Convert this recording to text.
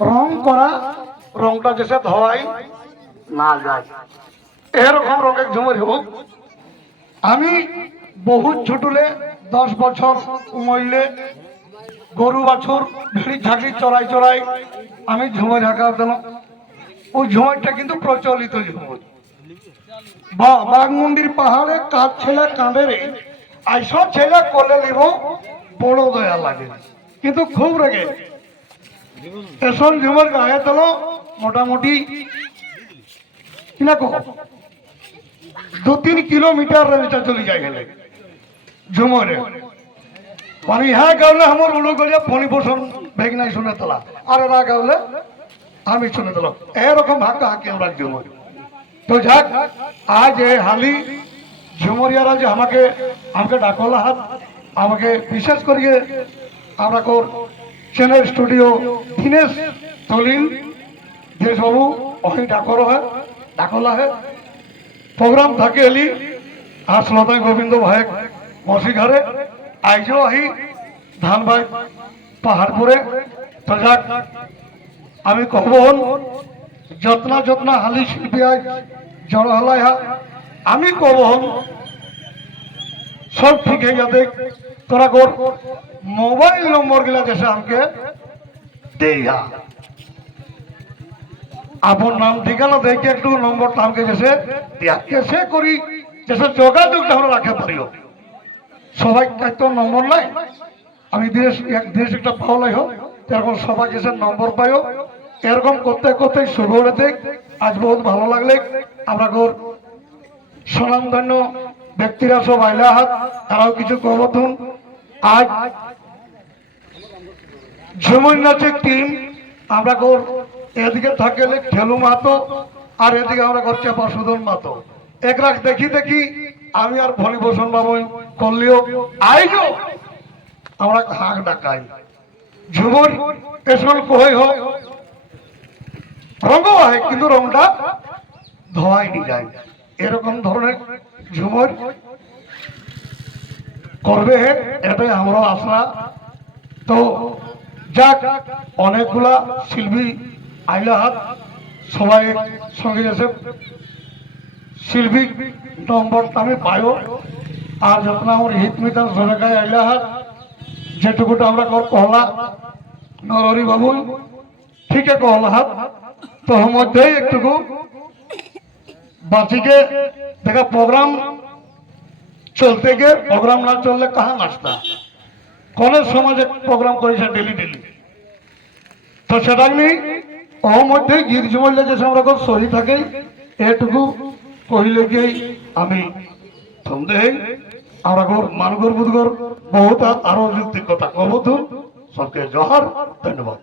রং করা রংটা যেসে ধোয়াই না যায় এরকম রঙের ঝুমুর হোক আমি বহুত ছোটলে দশ বছর উমরলে গরু বাছুর ভিড়ি ঝাঁকি চড়াই চড়াই আমি ঝুমুর হাঁকা দিলাম। ওই ঝুমুরটা কিন্তু প্রচলিত ঝুমুর। বা বাঘমন্দির পাহাড়ে কাজ ছেলে কাঁদে রে আইসব ছেলে করলে নিব বড় দয়া লাগে। কিন্তু খুব রেগে এসব ঝুমুর গায়ে দিল মোটামুটি। কিনা কো দু তিন কিলোমিটার রেঞ্জটা চলে যায় গেলে, ঝুমরে। মানে হ্যাঁ গাওলে আমার উলু গলিয়া ফণি পোষণ ভেগ নাই শুনে তোলা। আর এরা গাওলে আমি শুনে তোলা। এরকম হাঁকা হাঁকি আমরা ঝুমর। তো যাক, আজ এই হালি ঝুমরিয়ারা যে আমাকে আমাকে ডাকলা হাত আমাকে বিশেষ করিয়ে আমরা কোর চ্যানেল স্টুডিও দীনেশ তলিন দীনেশ বাবু ওই ডাকর হয়, ডাকলা হয়। প্রোগ্রাম থাকে এলি আর শ্রোতা গোবিন্দ ভাই মসি ঘরে আইজো আহি ধান ভাই পাহাড়পুরে। তো যাক, আমি কহব যত্না যত্না হালি শিল্পী আজ জড় হলাই হা। আমি কব সব ঠিক হয়ে যাবে তোরা কর মোবাইল নম্বরগুলা দেশে আমাকে দেয়া আপন নাম ঠিকানা দেখে একটু নম্বরটা আমাকে দেয়া। কেসে করি যেসে যোগাযোগটা আমরা রাখতে পারিও। সবাই তো নম্বর নাই। আমি দেশ এক দেশ একটা পাওলাই হোক এরকম সবাই যেসে নম্বর পাইও। এরকম করতে করতে শুরু দেখ, আজ বহুত ভালো লাগলে। আমরা গোর স্বনামধন্য ব্যক্তিরা সব আইলা হাত তারাও কিছু কবতুন আজ ঝুমুর নাচের টিম আমরা গোর এদিকে থাকলে ঠেলু মাতো, আর এদিকে আমরা করছে পাশুদন মাতো। এক রাখ দেখি দেখি, আমি আর ফণিভূষণ বাবু করলেও আইজো আমরা হাঁক ডাকাই। ঝুমুর, এসল কই হোক রঙও হয় কিন্তু রংটা ধোয়াইনি যায়। এরকম ধরনের ঝুমুর করবে, এটাই আমরা আশা। তো যাক, অনেকগুলা শিল্পী আইলা হাত, সবাই সঙ্গে এসে শিল্পী নম্বরটা আমি পাইও। আর যখন আমার হিতমিতার সরকায় আইলা হাত, যেটুকুটা আমরা কহলা নরহরি বাবু ঠিক কহলা হাত তো মধ্যেই একটুকু বাঁচিকে দেখা প্রোগ্রাম চলতে গিয়ে প্রোগ্রাম না চললে কাহা নাস্তা? কলেজ সমাজে প্রোগ্রাম করেছে ডেলি ডেলি তো সেটা আমি ও মধ্যে গীত জমলে যে আমরা সহি থাকে, এটুকু কহিলে গিয়ে আমি সন্দেহে আমরা গোর, মানগর বুধগর, বহুত আরও যুক্তি কথা কবধু সবকে জহর, ধন্যবাদ।